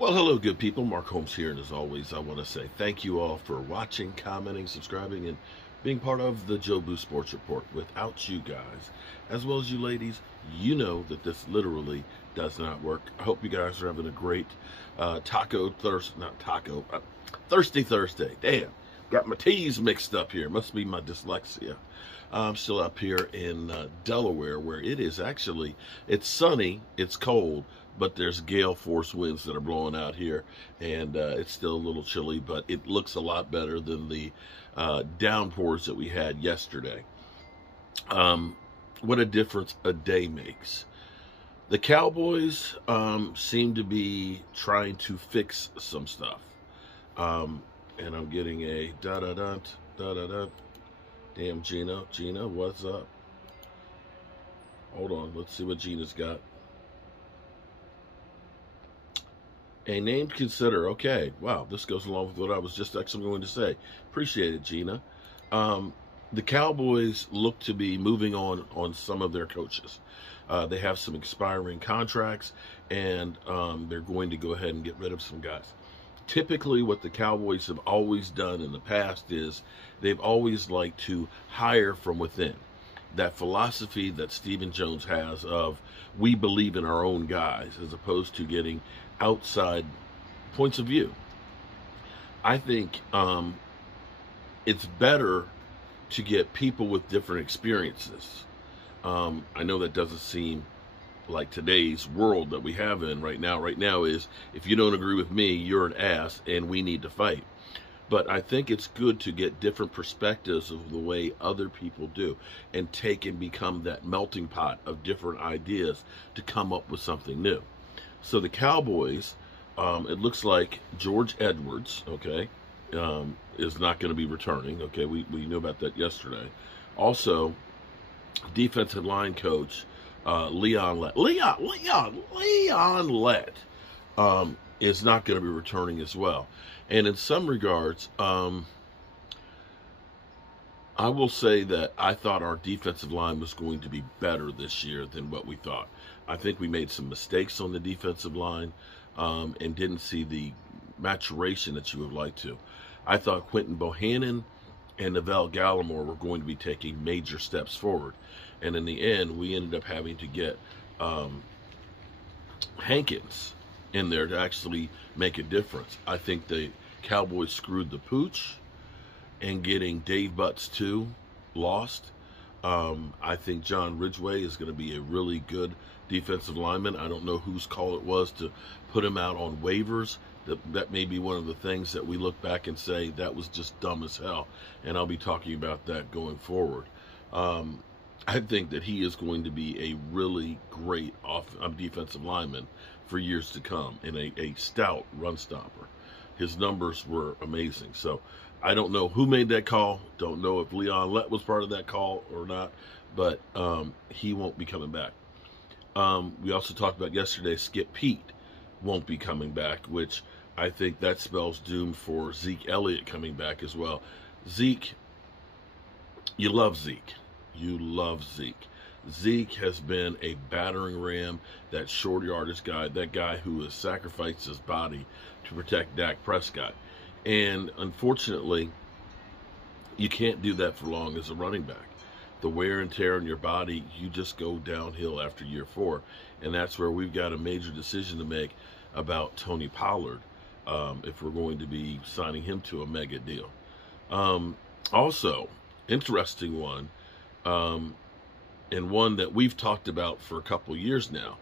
Well, hello, good people. Mark Holmes here, and as always, I want to say thank you all for watching, commenting, subscribing, and being part of the Joe Boo Sports Report. Without you guys, as well as you ladies, you know that this literally does not work. I hope you guys are having a great Thirsty Thursday. Damn, got my T's mixed up here. Must be my dyslexia. I'm still up here in Delaware, where it's sunny, it's cold, but there's gale force winds that are blowing out here, and it's still a little chilly, but it looks a lot better than the downpours that we had yesterday. What a difference a day makes. The Cowboys seem to be trying to fix some stuff. And I'm getting a da-da-da. Damn, Gina, what's up? Hold on, let's see what Gina's got. A name to consider. Okay, wow, this goes along with what I was just actually going to say. Appreciate it, Gina. The Cowboys look to be moving on some of their coaches. They have some expiring contracts, and they're going to go ahead and get rid of some guys. Typically, what the Cowboys have always done in the past is they've always liked to hire from within. That philosophy that Stephen Jones has of we believe in our own guys as opposed to getting outside points of view. I think it's better to get people with different experiences. I know that doesn't seem like today's world that we have in right now. Right now is, if you don't agree with me, you're an ass and we need to fight. But I think it's good to get different perspectives of the way other people do and take and become that melting pot of different ideas to come up with something new. So the Cowboys, it looks like George Edwards, okay, is not going to be returning. Okay, we knew about that yesterday. Also, defensive line coach Leon Lett is not going to be returning as well. And in some regards, I will say that I thought our defensive line was going to be better this year than what we thought. I think we made some mistakes on the defensive line and didn't see the maturation that you would like to. I thought Quinton Bohannon and Neville Gallimore were going to be taking major steps forward. And in the end, we ended up having to get Hankins in there to actually make a difference. I think the Cowboys screwed the pooch, and getting Dave Butts too lost. I think John Ridgeway is going to be a really good defensive lineman. I don't know whose call it was to put him out on waivers. That may be one of the things that we look back and say that was just dumb as hell, and I'll be talking about that going forward. I think that he is going to be a really great defensive lineman for years to come, and a stout run stopper. His numbers were amazing. So I don't know who made that call. Don't know if Leon Lett was part of that call or not, but he won't be coming back. We also talked about yesterday, Skip Peete won't be coming back, which I think that spells doom for Zeke Elliott coming back as well. Zeke, you love Zeke. You love Zeke. Zeke has been a battering ram, that short yardage guy, that guy who has sacrificed his body to protect Dak Prescott. And unfortunately, you can't do that for long as a running back. The wear and tear on your body, you just go downhill after year 4. And that's where we've got a major decision to make about Tony Pollard, if we're going to be signing him to a mega deal. Also, interesting one, and one that we've talked about for a couple of years now.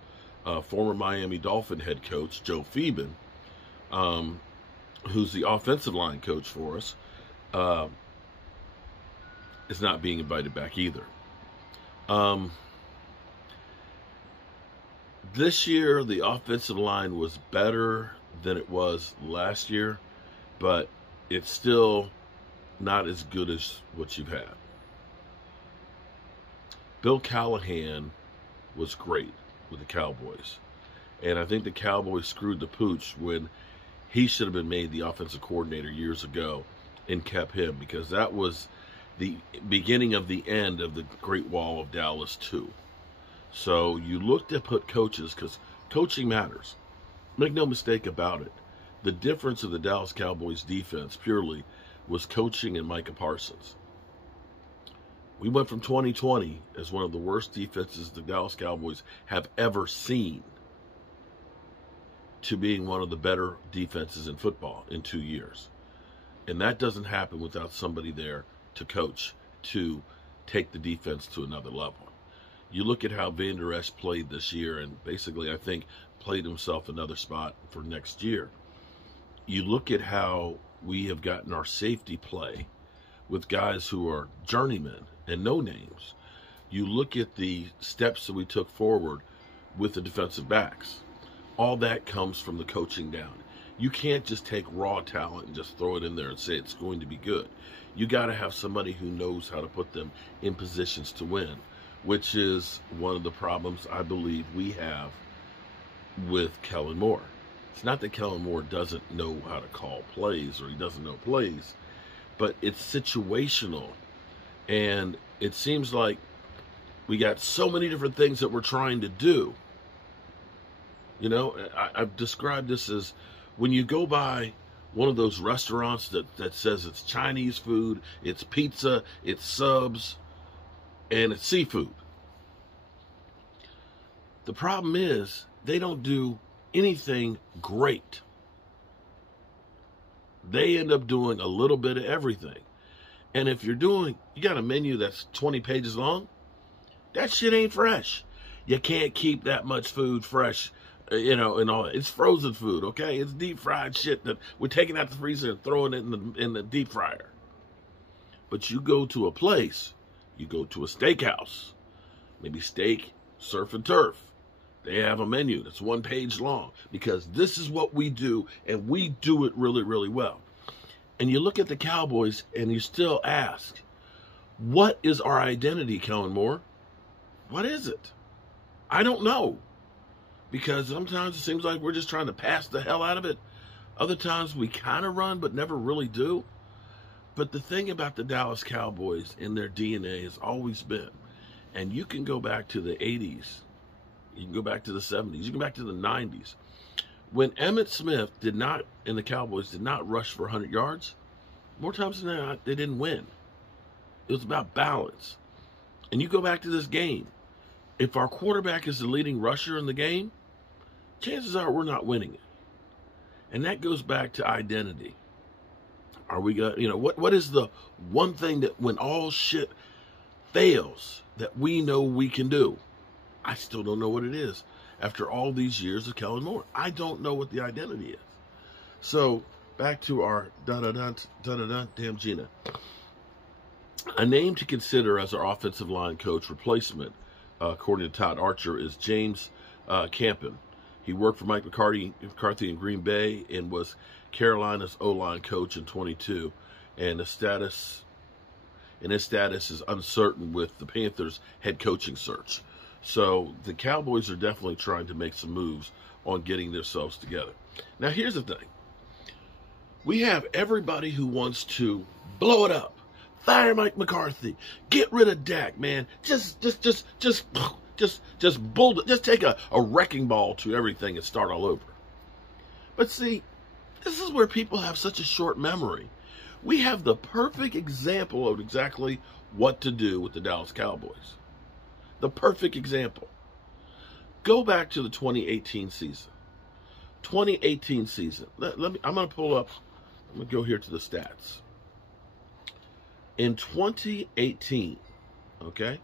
Former Miami Dolphin head coach Joe Pheben, who's the offensive line coach for us, is not being invited back either. This year, the offensive line was better than it was last year, but it's still not as good as what you've had. Bill Callahan was great with the Cowboys, and I think the Cowboys screwed the pooch when he should have been made the offensive coordinator years ago and kept him, because that was the beginning of the end of the Great Wall of Dallas 2. So you look to put coaches, because coaching matters. Make no mistake about it. The difference of the Dallas Cowboys defense purely was coaching and Micah Parsons. We went from 2020 as one of the worst defenses the Dallas Cowboys have ever seen to being one of the better defenses in football in 2 years. And that doesn't happen without somebody there to coach, to take the defense to another level. You look at how Van Der Esch played this year, and basically I think played himself another spot for next year. You look at how we have gotten our safety play with guys who are journeymen and no names. You look at the steps that we took forward with the defensive backs. All that comes from the coaching down. You can't just take raw talent and just throw it in there and say it's going to be good. You got to have somebody who knows how to put them in positions to win, which is one of the problems I believe we have with Kellen Moore. It's not that Kellen Moore doesn't know how to call plays or he doesn't know plays, but it's situational. And it seems like we got so many different things that we're trying to do. You know, I've described this as when you go by one of those restaurants that says it's Chinese food, it's pizza, it's subs, and it's seafood. The problem is they don't do anything great. They end up doing a little bit of everything. And if you got a menu that's 20 pages long, that shit ain't fresh. You can't keep that much food fresh, you know, and all that. It's frozen food, okay? It's deep fried shit that we're taking out the freezer and throwing it in the deep fryer. But you go to a place, you go to a steakhouse, maybe steak, surf and turf. They have a menu that's 1 page long because this is what we do, and we do it really, really well. And you look at the Cowboys and you still ask, what is our identity, Kellen Moore? What is it? I don't know. Because sometimes it seems like we're just trying to pass the hell out of it. Other times we kind of run but never really do. But the thing about the Dallas Cowboys in their DNA has always been, and you can go back to the 80s, you can go back to the 70s, you can go back to the 90s. When Emmitt Smith and the Cowboys did not rush for 100 yards, more times than not, they didn't win. It was about balance. And you go back to this game, if our quarterback is the leading rusher in the game, chances are we're not winning it. And that goes back to identity. Are we going, what is the one thing that when all shit fails that we know we can do? I still don't know what it is. After all these years of Kellen Moore, I don't know what the identity is. So back to our damn Gina. A name to consider as our offensive line coach replacement, according to Todd Archer, is James Campen. He worked for Mike McCarthy in Green Bay and was Carolina's O-line coach in 22. And his status is uncertain with the Panthers' head coaching search. So the Cowboys are definitely trying to make some moves on getting themselves together. Now here's the thing. We have everybody who wants to blow it up. Fire Mike McCarthy. Get rid of Dak, man. Just take a wrecking ball to everything and start all over. But see, this is where people have such a short memory. We have the perfect example of exactly what to do with the Dallas Cowboys. The perfect example. Go back to the 2018 season. 2018 season. I'm going to pull up. I'm going to go here to the stats. In 2018, okay,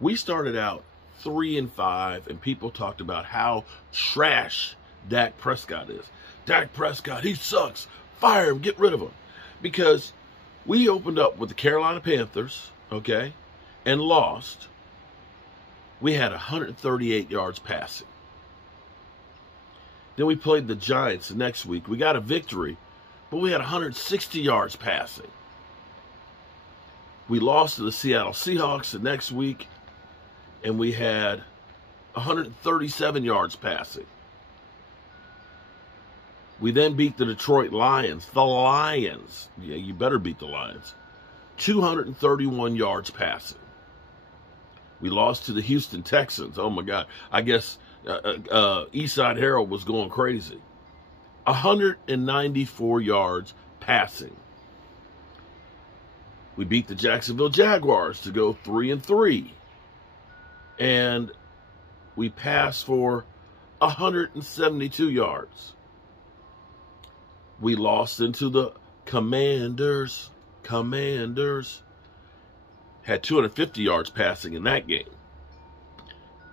we started out 3-5, and people talked about how trash Dak Prescott is. Dak Prescott, he sucks. Fire him. Get rid of him. Because we opened up with the Carolina Panthers, okay, and lost. We had 138 yards passing. Then we played the Giants the next week. We got a victory, but we had 160 yards passing. We lost to the Seattle Seahawks the next week, and we had 137 yards passing. We then beat the Detroit Lions. The Lions. Yeah, you better beat the Lions. 231 yards passing. We lost to the Houston Texans. Oh, my God. I guess Eastside Herald was going crazy. 194 yards passing. We beat the Jacksonville Jaguars to go 3-3. And we passed for 172 yards. We lost into the Commanders. Commanders had 250 yards passing in that game.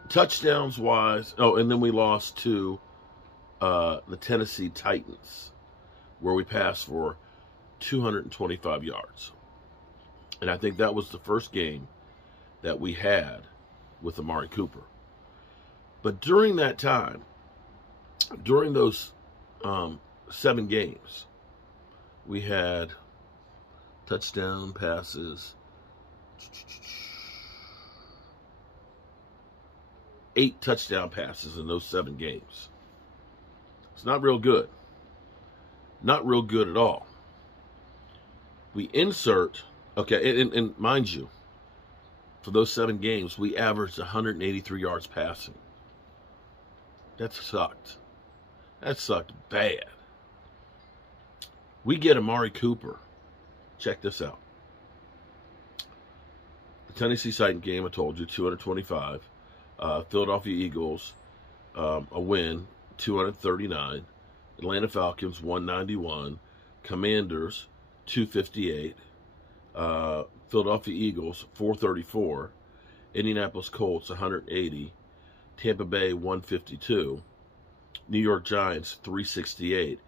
Touchdowns wise, and then we lost to the Tennessee Titans, where we passed for 225 yards. And I think that was the first game that we had with Amari Cooper. But during that time, during those 7 games, we had touchdown passes, 8 touchdown passes in those 7 games. It's not real good. Not real good at all. We insert, okay, and mind you, for those 7 games, we averaged 183 yards passing. That sucked. That sucked bad. We get Amari Cooper. Check this out. The Tennessee Titan game, I told you, 225. Philadelphia Eagles, a win, 239. Atlanta Falcons, 191. Commanders, 258. Philadelphia Eagles, 434. Indianapolis Colts, 180. Tampa Bay, 152. New York Giants, 368.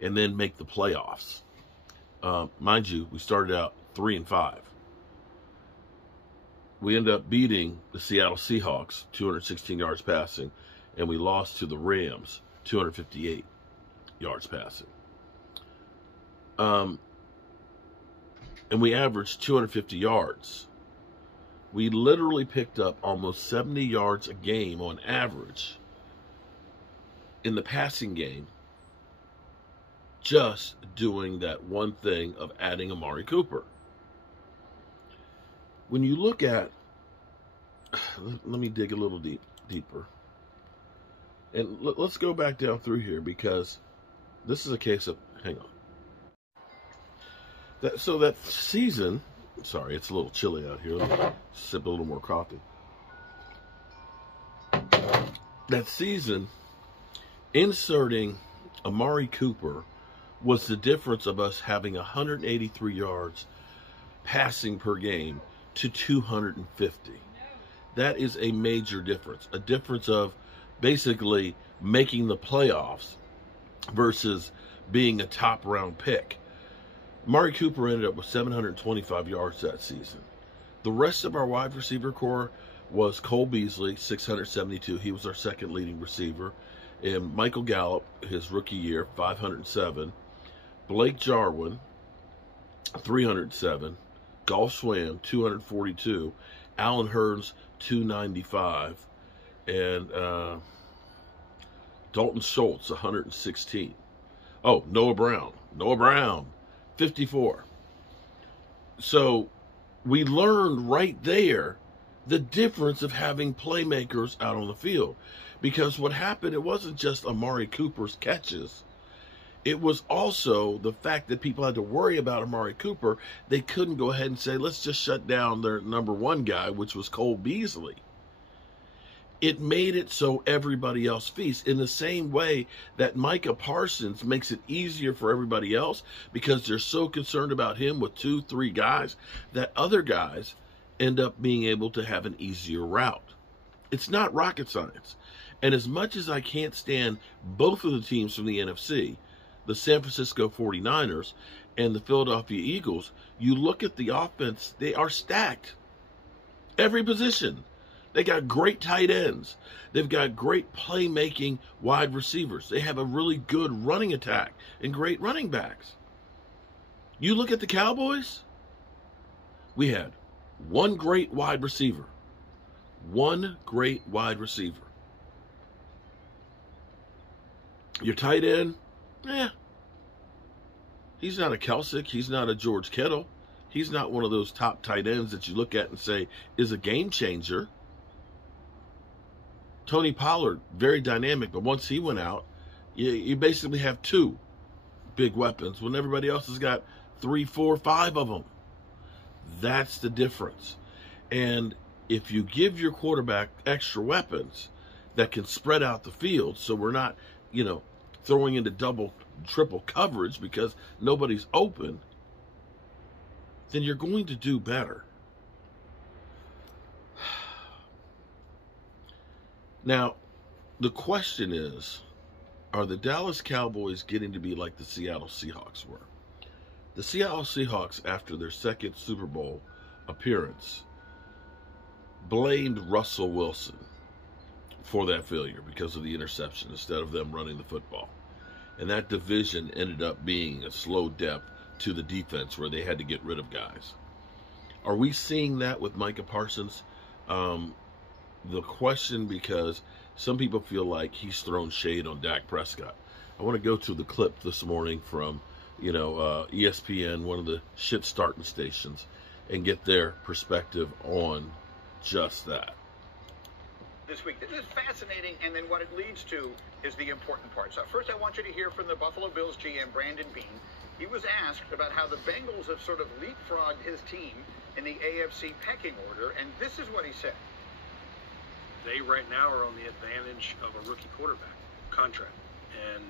And then make the playoffs. Mind you, we started out 3-5. We ended up beating the Seattle Seahawks, 216 yards passing, and we lost to the Rams, 258 yards passing. And we averaged 250 yards. We literally picked up almost 70 yards a game on average in the passing game, just doing that one thing of adding Amari Cooper. When you look at, let me dig a little deeper. And let's go back down through here, because this is a case of, hang on. So that season, sorry, it's a little chilly out here. Let me sip a little more coffee. That season, inserting Amari Cooper was the difference of us having 183 yards passing per game to 250. That is a major difference. A difference of basically making the playoffs versus being a top round pick. Amari Cooper ended up with 725 yards that season. The rest of our wide receiver core was Cole Beasley, 672. He was our second leading receiver. And Michael Gallup, his rookie year, 507. Blake Jarwin, 307. Golf Swam, 242. Allen Hurns, 295. And Dalton Schultz, 116. Oh, Noah Brown, 54. So we learned right there the difference of having playmakers out on the field. Because what happened, it wasn't just Amari Cooper's catches. It was also the fact that people had to worry about Amari Cooper. They couldn't go ahead and say, let's just shut down their number one guy, which was Cole Beasley. It made it so everybody else feasts, in the same way that Micah Parsons makes it easier for everybody else because they're so concerned about him with 2-3 guys that other guys end up being able to have an easier route. It's not rocket science. And as much as I can't stand both of the teams from the NFC, the San Francisco 49ers and the Philadelphia Eagles, you look at the offense, they are stacked. Every position. They got great tight ends. They've got great playmaking wide receivers. They have a really good running attack and great running backs. You look at the Cowboys, we had one great wide receiver. One great wide receiver. Your tight end, he's not a Kelsick. He's not a George Kittle. He's not one of those top tight ends that you look at and say is a game changer. Tony Pollard, very dynamic, but once he went out, you basically have two big weapons when everybody else has got 3, 4, 5 of them. That's the difference. And if you give your quarterback extra weapons that can spread out the field, so we're not, throwing into double, triple coverage because nobody's open, then you're going to do better. Now, the question is, are the Dallas Cowboys getting to be like the Seattle Seahawks were? The Seattle Seahawks, after their second Super Bowl appearance, blamed Russell Wilson for that failure because of the interception instead of them running the football. And that division ended up being a slow death to the defense where they had to get rid of guys. Are we seeing that with Micah Parsons? The question, because some people feel like he's thrown shade on Dak Prescott. I want to go to the clip this morning from, ESPN, one of the shit starting stations, and get their perspective on just that. This week. This is fascinating, and then what it leads to is the important part. So first I want you to hear from the Buffalo Bills GM, Brandon Beane. He was asked about how the Bengals have sort of leapfrogged his team in the AFC pecking order, and this is what he said. They right now are on the advantage of a rookie quarterback contract. And,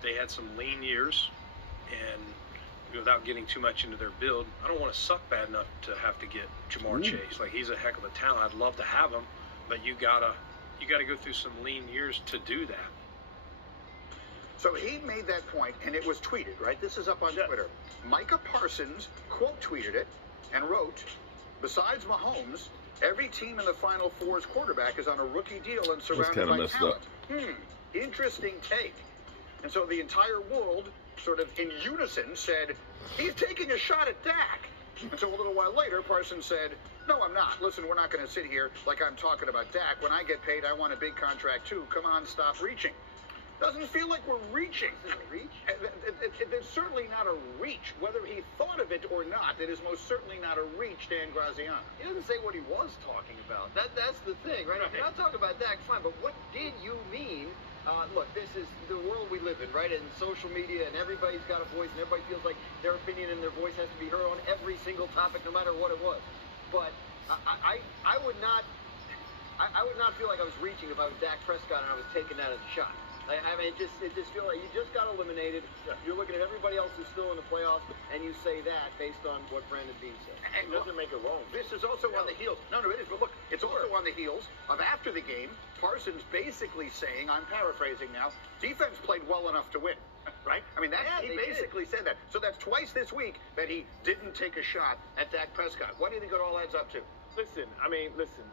they had some lean years, and without getting too much into their build, I don't want to suck bad enough to have to get Jamar Chase. Like, he's a heck of a talent. I'd love to have him, but you gotta go through some lean years to do that. So he made that point, and it was tweeted, right? This is up on Twitter. Micah Parsons quote tweeted it and wrote, "Besides Mahomes, every team in the Final Four's quarterback is on a rookie deal and surrounded by talent." Interesting take. And so the entire world, sort of in unison, said, he's taking a shot at Dak. And so a little while later, Parsons said, "No, I'm not. Listen, we're not going to sit here like I'm talking about Dak. When I get paid, I want a big contract too. Come on, stop reaching." Doesn't feel like we're reaching. Is it a reach? It's certainly not a reach. Whether he thought of it or not, it is most certainly not a reach, Dan Graziano. He doesn't say what he was talking about. That's the thing, right? If you're not talking about Dak, fine, but what did you mean? Look, this is the world we live in, right? And social media, and everybody's got a voice, and everybody feels like their opinion and their voice has to be heard on every single topic, no matter what it was. But I would not feel like I was reaching if I was Dak Prescott and I was taking that as a shot. I mean, it just feels like you just got eliminated. You're looking at everybody else who's still in the playoffs, and you say that based on what Brandon Beane said. And it doesn't make it wrong. This is also on the heels. No, it is. But look, it's also on the heels of after the game, Parsons basically saying, I'm paraphrasing now, defense played well enough to win. Right? I mean, he basically said that. So that's twice this week that he didn't take a shot at Dak Prescott. What do you think it all adds up to? Listen,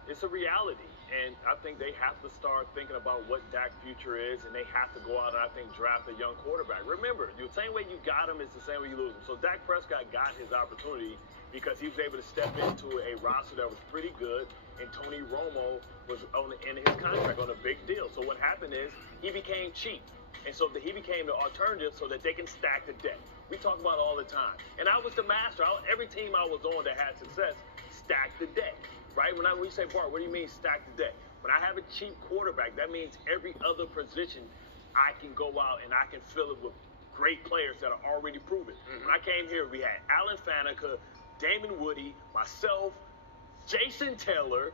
it's a reality, and I think they have to start thinking about what Dak's future is, and they have to go out and, I think, draft a young quarterback. Remember, the same way you got him is the same way you lose him. So Dak Prescott got his opportunity because he was able to step into a roster that was pretty good, and Tony Romo was in his contract on a big deal. So what happened is he became cheap, and so he became the alternative so that they can stack the deck. We talk about it all the time, and I was the master. Every team I was on that had success, stack the deck, right? When we say, Bart, what do you mean stack the deck? When I have a cheap quarterback, that means every other position I can go out and I can fill it with great players that are already proven. When I came here, we had Alan Faneca, Damon Woody, myself, Jason Taylor,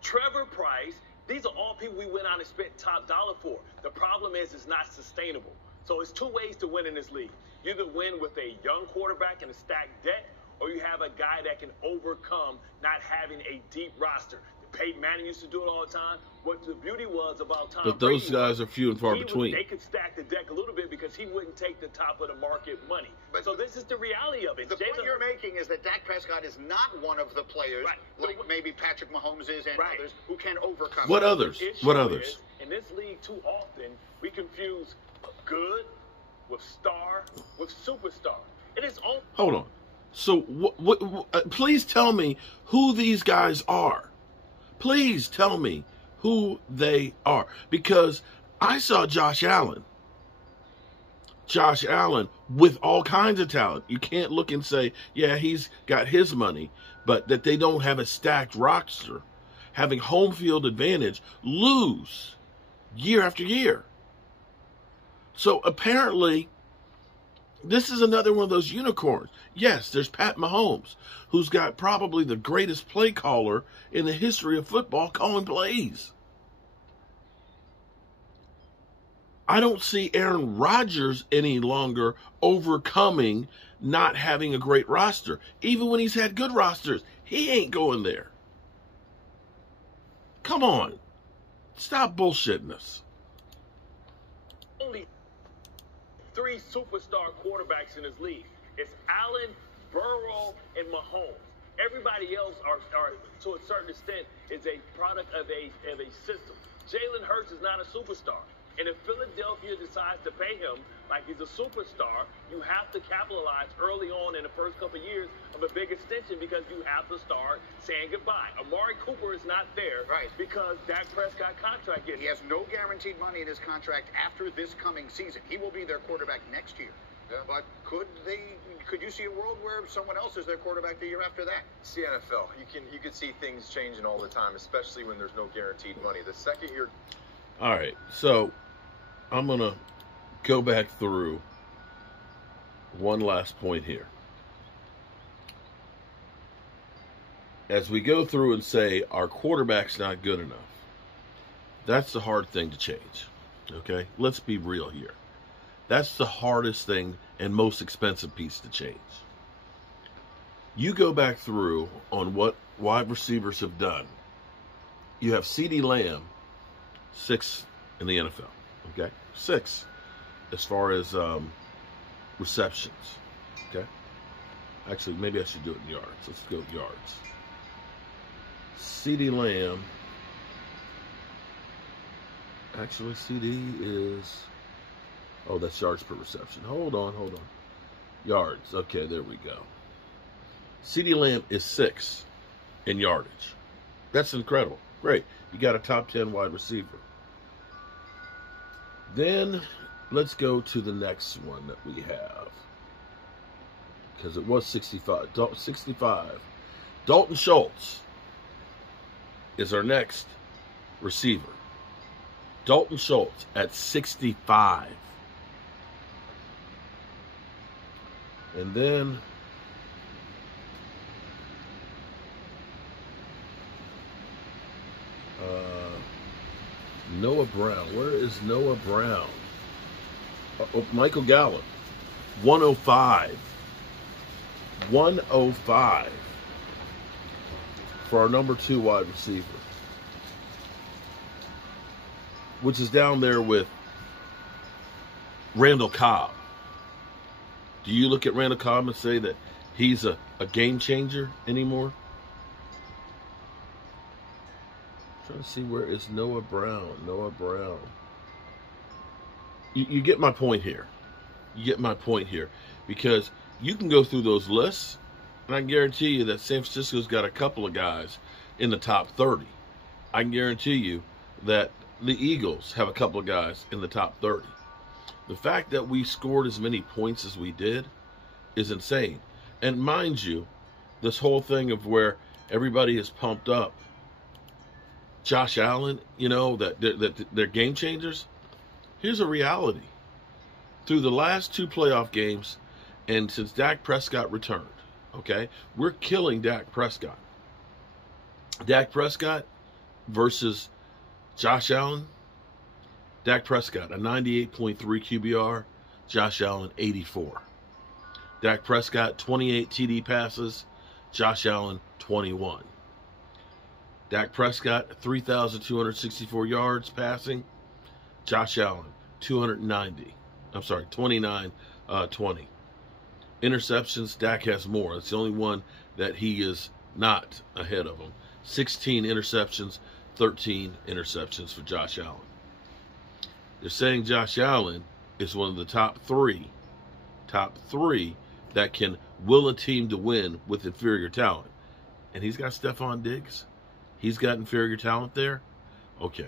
Trevor Price. These are all people we went out and spent top dollar for. The problem is it's not sustainable. So it's two ways to win in this league. You either win with a young quarterback and a stacked deck, or you have a guy that can overcome not having a deep roster. Peyton Manning used to do it all the time. What the beauty was about Tom Brady, but those guys are few and far between. They could stack the deck a little bit because he wouldn't take the top of the market money. But so this is the reality of it. The point you're making is that Dak Prescott is not one of the players, like maybe Patrick Mahomes is and others, who can overcome. What others? What others? In this league, too often, we confuse good with star with superstar. It is all. Hold on. So, please tell me who these guys are. Please tell me who they are. Because I saw Josh Allen. Josh Allen with all kinds of talent. You can't look and say, yeah, he's got his money, but that they don't have a stacked roster. having home field advantage, lose year after year. So apparently, this is another one of those unicorns. Yes, there's Pat Mahomes, who's got probably the greatest play caller in the history of football calling plays. I don't see Aaron Rodgers any longer overcoming not having a great roster. Even when he's had good rosters, he ain't going there. Come on. Stop bullshitting us. Only 3 superstar quarterbacks in this league. It's Allen, Burrow, and Mahomes. Everybody else are to a certain extent, is a product of a system. Jalen Hurts is not a superstar. And if Philadelphia decides to pay him like he's a superstar, you have to capitalize early on in the first couple of years of a big extension because you have to start saying goodbye. Amari Cooper is not there because Dak Prescott contract gets. He has no guaranteed money in his contract after this coming season. He will be their quarterback next year. Yeah. But could you see a world where someone else is their quarterback the year after that? It's the NFL. You can see things changing all the time, especially when there's no guaranteed money. The second year. All right, so I'm going to go back through one last point here. As we go through and say our quarterback's not good enough, that's the hard thing to change, okay? Let's be real here. That's the hardest thing and most expensive piece to change. You go back through on what wide receivers have done. You have CeeDee Lamb, 6th in the NFL, okay? 6 as far as receptions, okay? Actually, maybe I should do it in yards. Let's go with yards. CeeDee Lamb. Actually, CD is... Oh, that's yards per reception. Hold on. Yards. Okay, there we go. CeeDee Lamb is 6th in yardage. That's incredible. Great. You got a top 10 wide receiver. Then let's go to the next one that we have. Because it was 65. 65. Dalton Schultz is our next receiver. Dalton Schultz at 65. And then Noah Brown. Where is Noah Brown? Oh, Michael Gallup. 105. 105 for our number 2 wide receiver, which is down there with Randall Cobb. Do you look at Randall Cobb and say that he's a game changer anymore? I'm trying to see, where is Noah Brown? Noah Brown. You get my point here. You get my point here. Because you can go through those lists, and I can guarantee you that San Francisco's got a couple of guys in the top 30. I can guarantee you that the Eagles have a couple of guys in the top 30. The fact that we scored as many points as we did is insane. And mind you, this whole thing of where everybody is pumped up Josh Allen, you know, that they're game changers. Here's a reality. Through the last 2 playoff games, and since Dak Prescott returned, okay, we're killing Dak Prescott. Dak Prescott versus Josh Allen. Dak Prescott, a 98.3 QBR. Josh Allen, 84. Dak Prescott, 28 TD passes. Josh Allen, 21. Dak Prescott, 3,264 yards passing. Josh Allen, 29, 20. Interceptions, Dak has more. It's the only one that he is not ahead of him. 16 interceptions, 13 interceptions for Josh Allen. They're saying Josh Allen is one of the top three that can will a team to win with inferior talent. And he's got Stephon Diggs. He's got inferior talent there. Okay,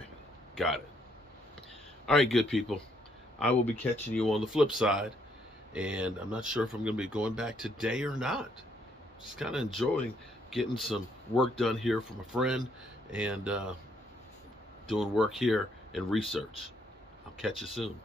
got it. All right, good people. I will be catching you on the flip side. And I'm not sure if I'm going to be going back today or not. Just kind of enjoying getting some work done here from a friend. and doing work here and research. I'll catch you soon.